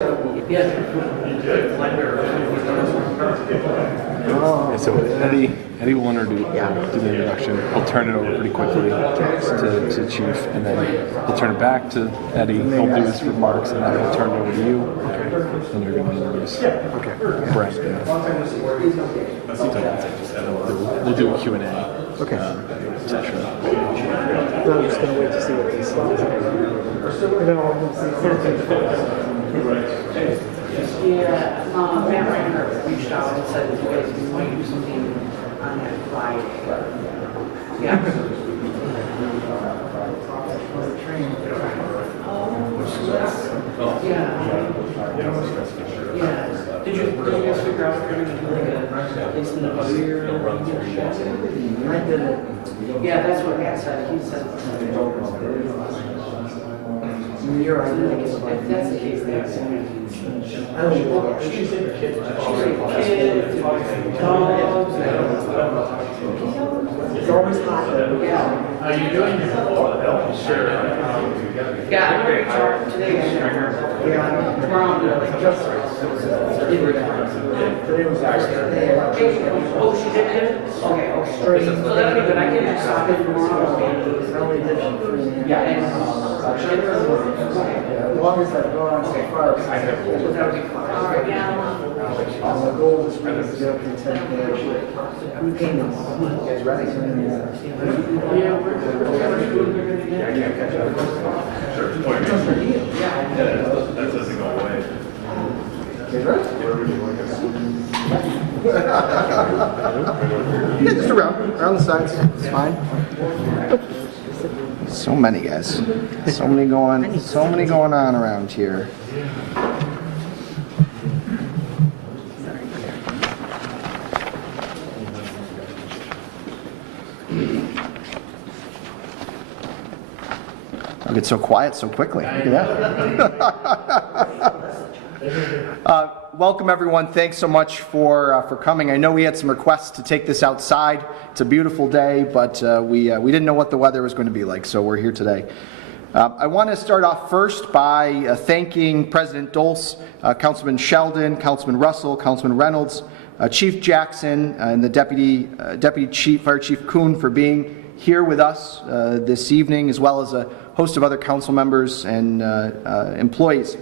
Yeah, so Eddie will do the introduction. He'll turn it over pretty quickly to Chief, and then he'll turn it back to Eddie. He'll do his remarks, and then he'll turn it over to you. Okay. And you're going to introduce Brent. We'll do a Q&A session. I'm just going to wait to see what they say. Yeah, Matt Rainer reached out and said that you guys might do something on that Friday. Yeah. Yeah. Did you guys figure out if you're going to do like a in the beer? I did it. Yeah, that's what Matt said. He said. You're right. If that's the case, that's it. I don't know. She's in kids, dogs. It's always hot. Yeah. Are you doing your Sure. Yeah, I'm very tired today. Yeah. Tomorrow I'm doing like just today was actually. Oh, she did it? Okay. Oh, so that'll be good. I can stop it tomorrow. Yeah. And as long as I go on so far, I have to. That'll be fine. All right. Yeah. The goal is for the 10 days. You guys ready? Yeah, we're I can't catch up. Sure. That doesn't go away. You guys ready? Yeah, just around the sides. It's fine. So many guys. So many going on around here. I'll get so quiet so quickly. Look at that. Welcome everyone. Thanks so much for coming. I know we had some requests to take this outside. It's a beautiful day, but we didn't know what the weather was going to be like, so we're here today. I want to start off first by thanking President Dulce, Councilman Sheldon, Councilman Russell, Councilman Reynolds, Chief Jackson, and the Deputy Chief Fire Chief Kuhn for being here with us this evening, as well as a host of other council members and employees.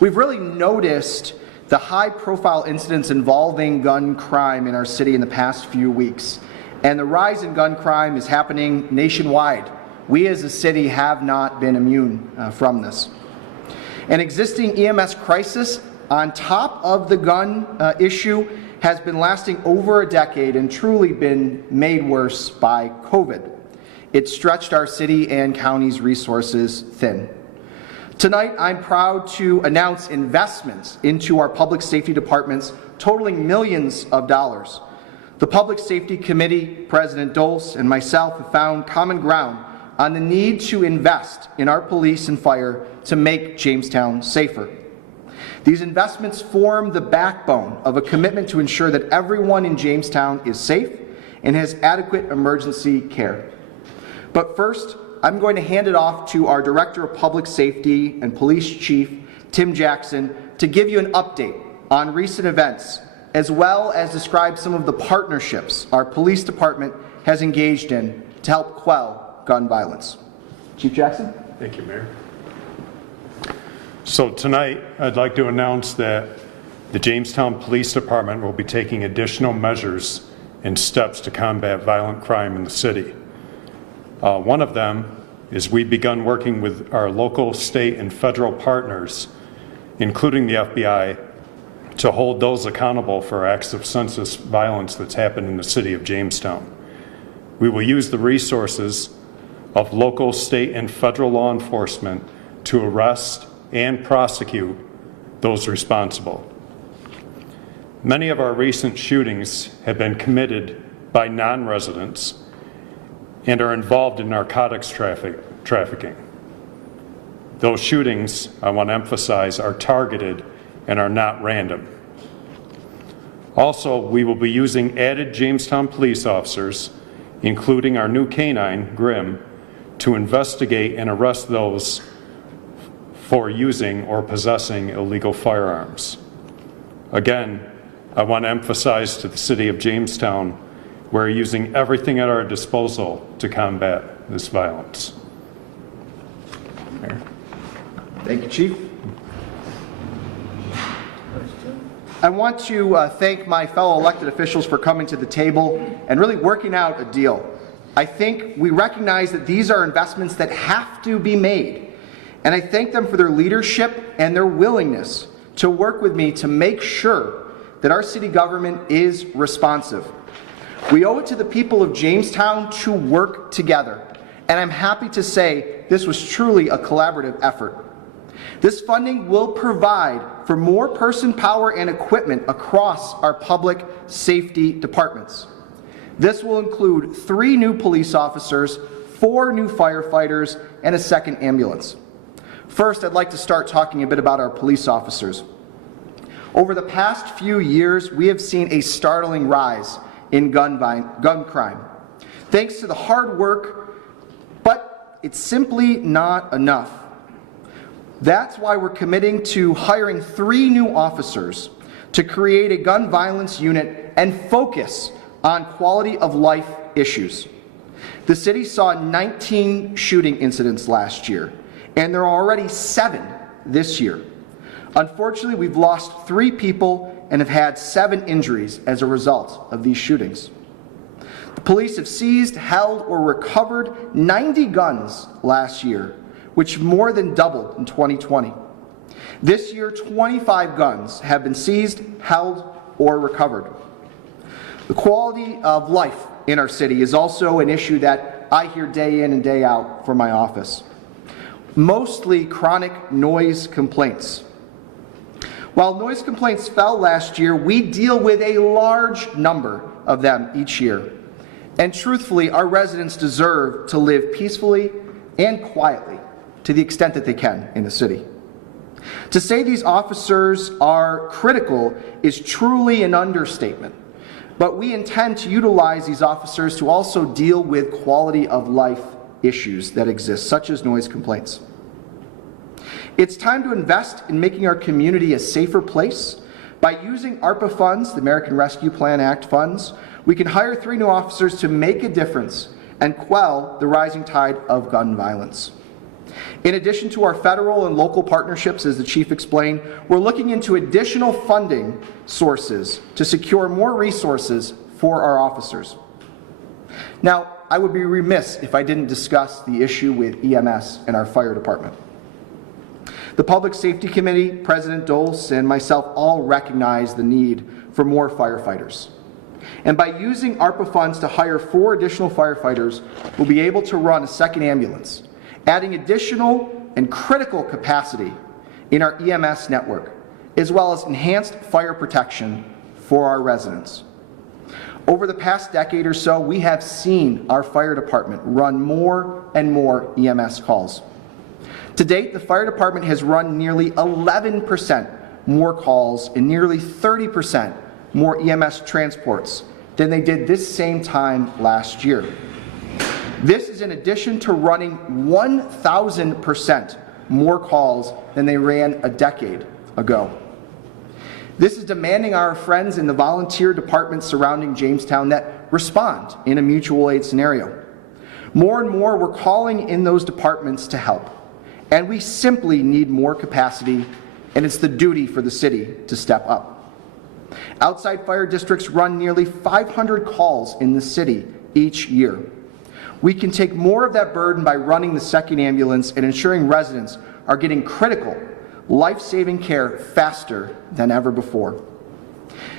We've really noticed the high-profile incidents involving gun crime in our city in the past few weeks, and the rise in gun crime is happening nationwide. We as a city have not been immune from this. An existing EMS crisis on top of the gun issue has been lasting over a decade and truly been made worse by COVID. It stretched our city and county's resources thin. Tonight, I'm proud to announce investments into our public safety departments totaling millions of dollars. The Public Safety Committee, President Dulce, and myself have found common ground on the need to invest in our police and fire to make Jamestown safer. These investments form the backbone of a commitment to ensure that everyone in Jamestown is safe and has adequate emergency care. But first, I'm going to hand it off to our Director of Public Safety and Police Chief, Tim Jackson, to give you an update on recent events, as well as describe some of the partnerships our police department has engaged in to help quell gun violence. Chief Jackson? Thank you, Mayor. So tonight, I'd like to announce that the Jamestown Police Department will be taking additional measures and steps to combat violent crime in the city. One of them is we've begun working with our local, state, and federal partners, including the FBI, to hold those accountable for acts of senseless violence that's happened in the city of Jamestown. We will use the resources of local, state, and federal law enforcement to arrest and prosecute those responsible. Many of our recent shootings have been committed by non-residents and are involved in narcotics trafficking. Those shootings, I want to emphasize, are targeted and are not random. Also, we will be using added Jamestown police officers, including our new canine, Grim, to investigate and arrest those for using or possessing illegal firearms. Again, I want to emphasize to the city of Jamestown, we're using everything at our disposal to combat this violence. Mayor. Thank you, Chief. I want to thank my fellow elected officials for coming to the table and really working out a deal. I think we recognize that these are investments that have to be made, and I thank them for their leadership and their willingness to work with me to make sure that our city government is responsive. We owe it to the people of Jamestown to work together, and I'm happy to say this was truly a collaborative effort. This funding will provide for more person power and equipment across our public safety departments. This will include 3 new police officers, 4 new firefighters, and a second ambulance. First, I'd like to start talking a bit about our police officers. Over the past few years, we have seen a startling rise in gun crime. Thanks to the hard work, but it's simply not enough. That's why we're committing to hiring 3 new officers to create a gun violence unit and focus on quality of life issues. The city saw 19 shooting incidents last year, and there are already 7 this year. Unfortunately, we've lost 3 people and have had 7 injuries as a result of these shootings. The police have seized, held, or recovered 90 guns last year, which more than doubled in 2020. This year, 25 guns have been seized, held, or recovered. The quality of life in our city is also an issue that I hear day in and day out from my office. Mostly chronic noise complaints. While noise complaints fell last year, we deal with a large number of them each year. And truthfully, our residents deserve to live peacefully and quietly to the extent that they can in the city. To say these officers are critical is truly an understatement, but we intend to utilize these officers to also deal with quality of life issues that exist, such as noise complaints. It's time to invest in making our community a safer place. By using ARPA funds, the American Rescue Plan Act funds, we can hire 3 new officers to make a difference and quell the rising tide of gun violence. In addition to our federal and local partnerships, as the Chief explained, we're looking into additional funding sources to secure more resources for our officers. Now, I would be remiss if I didn't discuss the issue with EMS and our fire department. The Public Safety Committee, President Dulce, and myself all recognize the need for more firefighters. And by using ARPA funds to hire 4 additional firefighters, we'll be able to run a second ambulance, adding additional and critical capacity in our EMS network, as well as enhanced fire protection for our residents. Over the past decade or so, we have seen our fire department run more and more EMS calls. To date, the fire department has run nearly 11% more calls and nearly 30% more EMS transports than they did this same time last year. This is in addition to running 1,000% more calls than they ran a decade ago. This is demanding our friends in the volunteer departments surrounding Jamestown that respond in a mutual aid scenario. More and more, we're calling in those departments to help, and we simply need more capacity, and it's the duty for the city to step up. Outside fire districts run nearly 500 calls in the city each year. We can take more of that burden by running the second ambulance and ensuring residents are getting critical, life-saving care faster than ever before.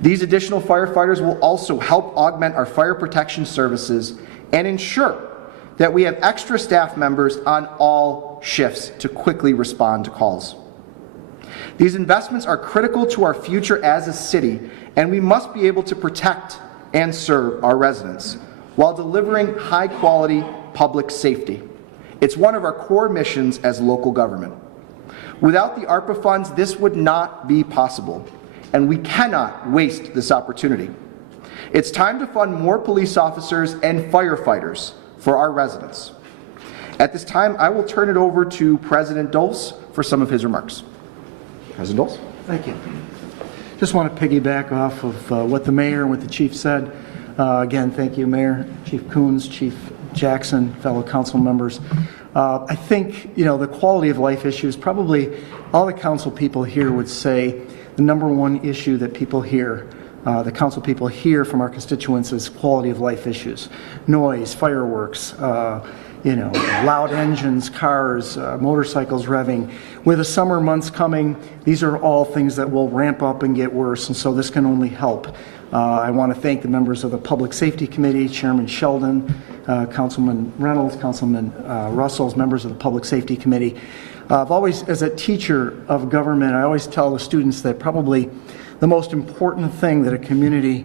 These additional firefighters will also help augment our fire protection services and ensure that we have extra staff members on all shifts to quickly respond to calls. These investments are critical to our future as a city, and we must be able to protect and serve our residents while delivering high-quality public safety. It's one of our core missions as local government. Without the ARPA funds, this would not be possible, and we cannot waste this opportunity. It's time to fund more police officers and firefighters for our residents. At this time, I will turn it over to President Dulce for some of his remarks. President Doles. Thank you. Just want to piggyback off of what the mayor and what the chief said. Again, thank you, Mayor, Chief Coons, Chief Jackson, fellow council members. I think, the quality of life issues, probably all the council people here would say the number one issue that people hear, the council people hear from our constituents is quality of life issues. Noise, fireworks, loud engines, cars, motorcycles revving. With the summer months coming, these are all things that will ramp up and get worse, and so this can only help. I want to thank the members of the Public Safety Committee, Chairman Sheldon, Councilman Reynolds, Councilman Russell, members of the Public Safety Committee. I've always, as a teacher of government, I always tell the students that probably the most important thing that a community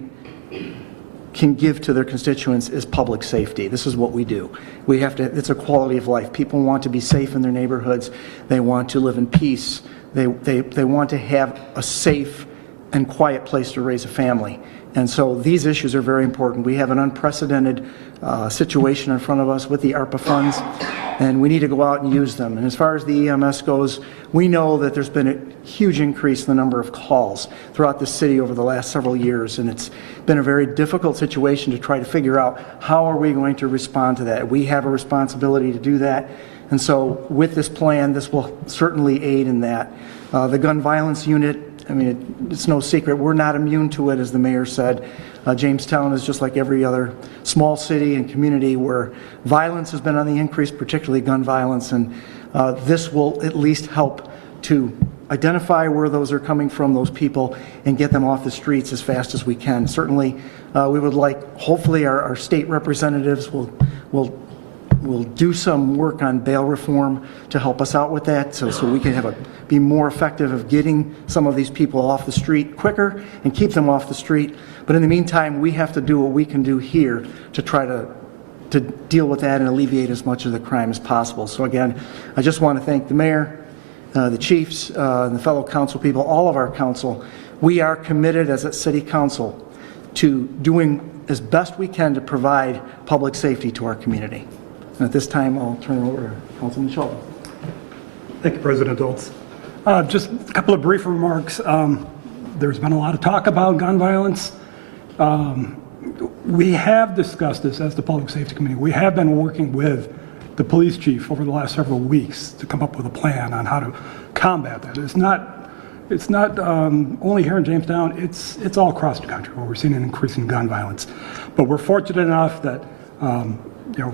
can give to their constituents is public safety. This is what we do. We have to, it's a quality of life. People want to be safe in their neighborhoods. They want to live in peace. They want to have a safe and quiet place to raise a family. And so these issues are very important. We have an unprecedented situation in front of us with the ARPA funds, and we need to go out and use them. And as far as the EMS goes, we know that there's been a huge increase in the number of calls throughout the city over the last several years, and it's been a very difficult situation to try to figure out how are we going to respond to that. We have a responsibility to do that, and so with this plan, this will certainly aid in that. The gun violence unit, I mean, it's no secret, we're not immune to it, as the mayor said. Jamestown is just like every other small city and community where violence has been on the increase, particularly gun violence, and this will at least help to identify where those are coming from, those people, and get them off the streets as fast as we can. Certainly, we would like, hopefully our state representatives will do some work on bail reform to help us out with that, so we can be more effective of getting some of these people off the street quicker and keep them off the street. But in the meantime, we have to do what we can do here to try to deal with that and alleviate as much of the crime as possible. So again, I just want to thank the mayor, the chiefs, and the fellow council people, all of our council. We are committed as a city council to doing as best we can to provide public safety to our community. And at this time, I'll turn it over to Councilman Sheldon. Thank you, President Doltz. Just a couple of brief remarks. There's been a lot of talk about gun violence. We have discussed this as the Public Safety Committee. We have been working with the police chief over the last several weeks to come up with a plan on how to combat that. It's not only here in Jamestown, it's all across the country where we're seeing an increase in gun violence. But we're fortunate enough that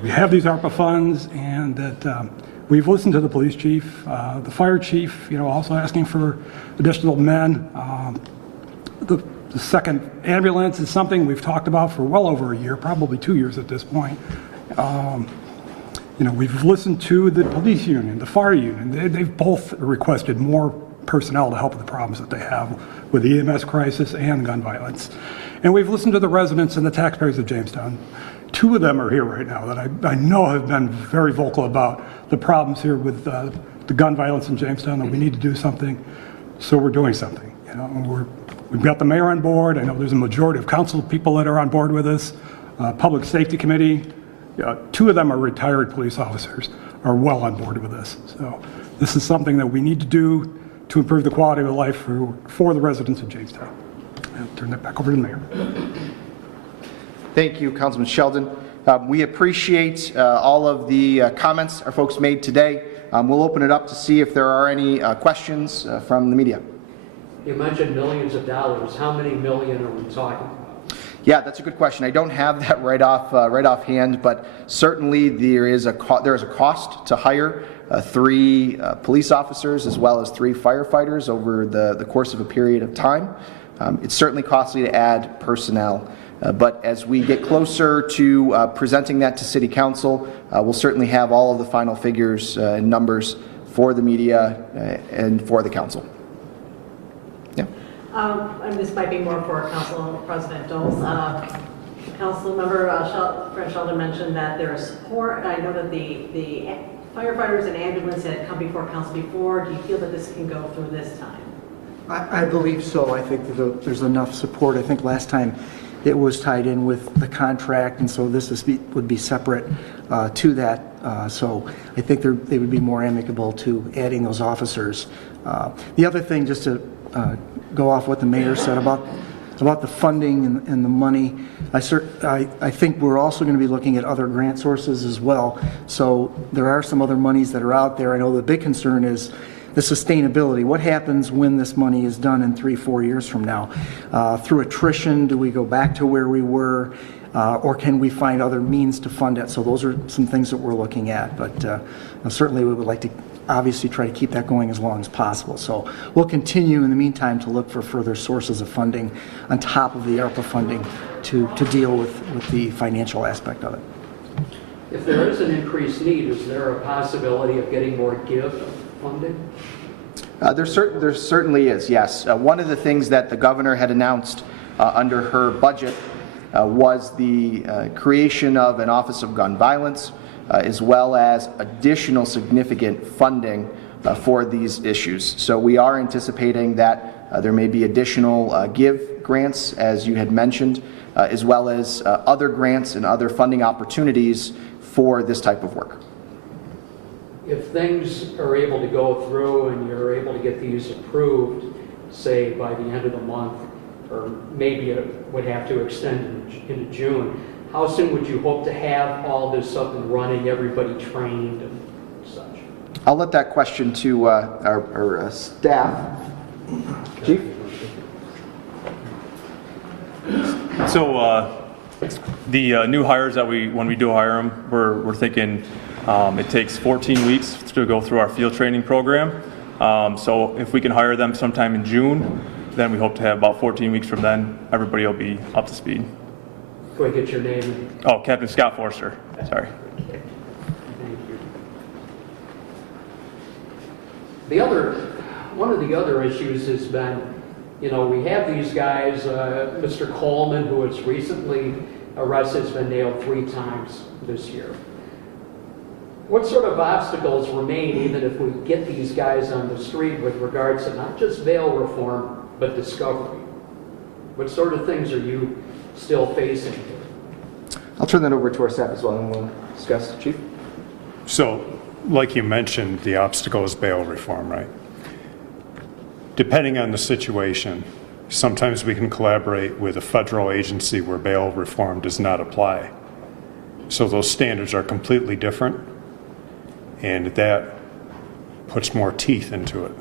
we have these ARPA funds, and that we've listened to the police chief, the fire chief, also asking for additional men. The second ambulance is something we've talked about for well over a year, probably 2 years at this point. We've listened to the police union, the fire union. They've both requested more personnel to help with the problems that they have with the EMS crisis and gun violence. And we've listened to the residents and the taxpayers of Jamestown. 2 of them are here right now that I know have been very vocal about the problems here with the gun violence in Jamestown, that we need to do something. So we're doing something. We've got the mayor on board. I know there's a majority of council people that are on board with us. Public Safety Committee, 2 of them are retired police officers, are well on board with this. So this is something that we need to do to improve the quality of life for the residents of Jamestown. I'll turn that back over to the mayor. Thank you, Councilman Sheldon. We appreciate all of the comments our folks made today. We'll open it up to see if there are any questions from the media. You mentioned millions of dollars. How many million are we talking about? Yeah, that's a good question. I don't have that right offhand, but certainly there is a cost to hire 3 police officers as well as 3 firefighters over the course of a period of time. It's certainly costly to add personnel, but as we get closer to presenting that to City Council, we'll certainly have all of the final figures and numbers for the media and for the council. Yeah. And this might be more for Council President Doles. Council member Fred Sheldon mentioned that there is support. I know that the firefighters and ambulance had come before council before. Do you feel that this can go through this time? I believe so. I think that there's enough support. I think last time it was tied in with the contract, and so would be separate to that. So I think they would be more amicable to adding those officers. The other thing, just to go off what the mayor said about the funding and the money, I think we're also going to be looking at other grant sources as well. So there are some other monies that are out there. I know the big concern is the sustainability. What happens when this money is done in 3-4 years from now? Through attrition, do we go back to where we were? Or can we find other means to fund it? So those are some things that we're looking at. But certainly we would like to obviously try to keep that going as long as possible. So we'll continue in the meantime to look for further sources of funding on top of the ARPA funding to deal with the financial aspect of it. If there is an increased need, is there a possibility of getting more GIV funding? There certainly is, yes. One of the things that the governor had announced under her budget was the creation of an Office of Gun Violence, as well as additional significant funding for these issues. So we are anticipating that there may be additional GIV grants, as you had mentioned, as well as other grants and other funding opportunities for this type of work. If things are able to go through and you're able to get these approved, say by the end of the month, or maybe it would have to extend into June, how soon would you hope to have all this up and running, everybody trained and such? I'll let that question to our staff. Chief? So the new hires that when we do hire them, we're thinking it takes 14 weeks to go through our field training program. So if we can hire them sometime in June, then we hope to have about 14 weeks from then, everybody will be up to speed. Go ahead, get your name. Oh, Captain Scott Forster, sorry. Thank you. One of the other issues has been, you know, we have these guys, Mr. Coleman, who was recently arrested, has been nailed 3 times this year. What sort of obstacles remain even if we get these guys on the street with regards to not just bail reform, but discovery? What sort of things are you still facing here? I'll turn that over to our staff as well, and we'll discuss. Chief? So, like you mentioned, the obstacle is bail reform, right? Depending on the situation, sometimes we can collaborate with a federal agency where bail reform does not apply. So those standards are completely different, and that puts more teeth into it,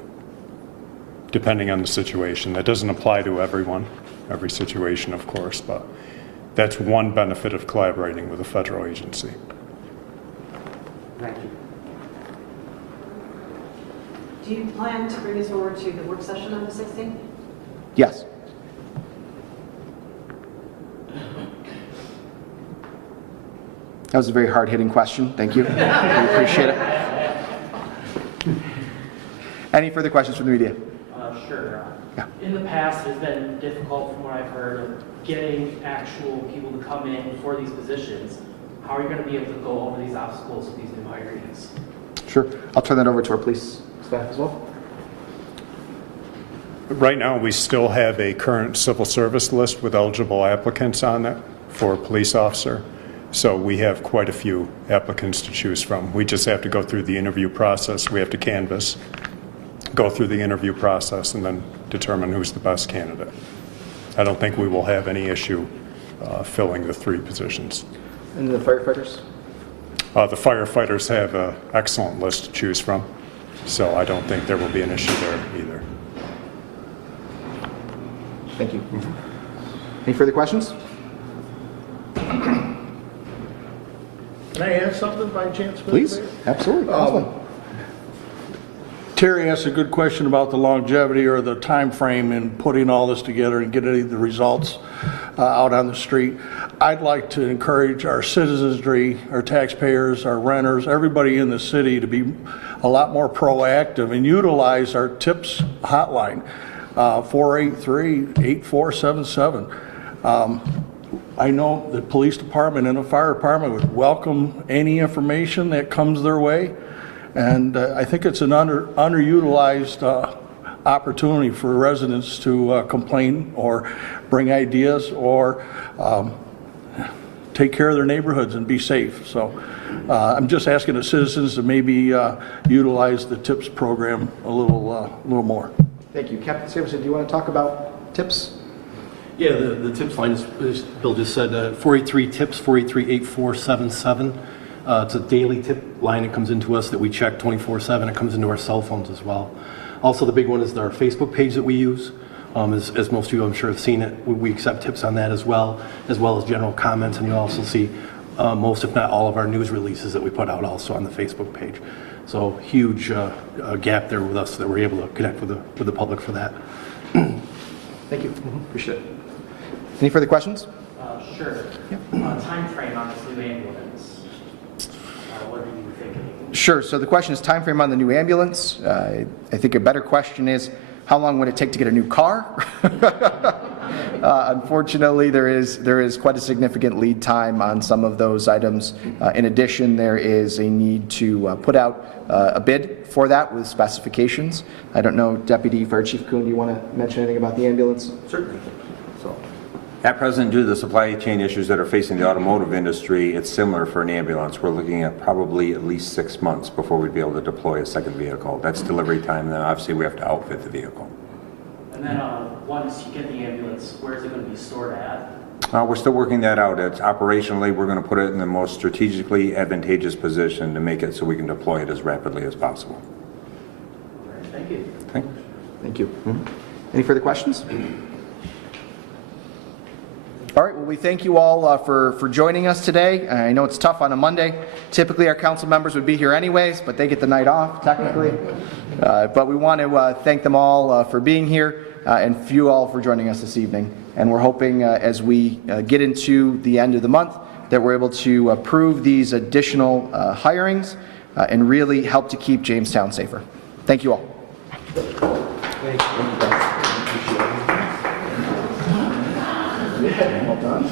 depending on the situation. That doesn't apply to everyone, every situation, of course, but that's one benefit of collaborating with a federal agency. Thank you. Do you plan to bring this forward to the work session on the 16th? Yes. That was a very hard-hitting question. Thank you. We appreciate it. Any further questions from the media? Sure. Yeah. In the past, it's been difficult, from what I've heard, of getting actual people to come in for these positions. How are you going to be able to go over these obstacles with these new hirings? Sure. I'll turn that over to our police staff as well. Right now, we still have a current civil service list with eligible applicants on it for a police officer. So we have quite a few applicants to choose from. We just have to go through the interview process. We have to canvass, go through the interview process, and then determine who's the best candidate. I don't think we will have any issue filling the 3 positions. And the firefighters? The firefighters have an excellent list to choose from, so I don't think there will be an issue there either. Thank you. Any further questions? Can I add something by chance? Mr. Please. Mayor? Absolutely. Terry asked a good question about the longevity or the time frame in putting all this together and getting the results out on the street. I'd like to encourage our citizenry, our taxpayers, our renters, everybody in the city to be a lot more proactive and utilize our TIPS hotline, 483-8477. I know the police department and the fire department would welcome any information that comes their way. And I think it's an underutilized opportunity for residents to complain or bring ideas or take care of their neighborhoods and be safe. So I'm just asking the citizens to maybe utilize the TIPS program a little more. Thank you. Captain Saverson, do you want to talk about TIPS? Yeah, the TIPS line, as Bill just said, 483-TIPS, 483-8477. It's a daily tip line that comes into us that we check 24/7. It comes into our cell phones as well. Also, the big one is our Facebook page that we use. As most of you, I'm sure, have seen it, we accept tips on that as well as general comments, and you'll also see most, if not all, of our news releases that we put out also on the Facebook page. So huge gap there with us that we're able to connect with the public for that. Thank you. Appreciate it. Any further questions? Sure. Time frame on this new ambulance. What are you thinking? Sure. So the question is time frame on the new ambulance. I think a better question is how long would it take to get a new car? Unfortunately, there is quite a significant lead time on some of those items. In addition, there is a need to put out a bid for that with specifications. I don't know, Deputy Fire Chief Kuhn, do you want to mention anything about the ambulance? Certainly. So, at present, due to the supply chain issues that are facing the automotive industry, it's similar for an ambulance. We're looking at probably at least 6 months before we'd be able to deploy a second vehicle. That's delivery time, and then obviously we have to outfit the vehicle. And then once you get the ambulance, where is it going to be stored at? We're still working that out. It's operationally, we're going to put it in the most strategically advantageous position to make it so we can deploy it as rapidly as possible. All right, thank you. Okay. Thank you. Any further questions? All right, well, we thank you all for joining us today. I know it's tough on a Monday. Typically, our council members would be here anyways, but they get the night off, technically. But we want to thank them all for being here and you all for joining us this evening. And we're hoping as we get into the end of the month that we're able to approve these additional hirings and really help to keep Jamestown safer. Thank you all. Thank you. Well done.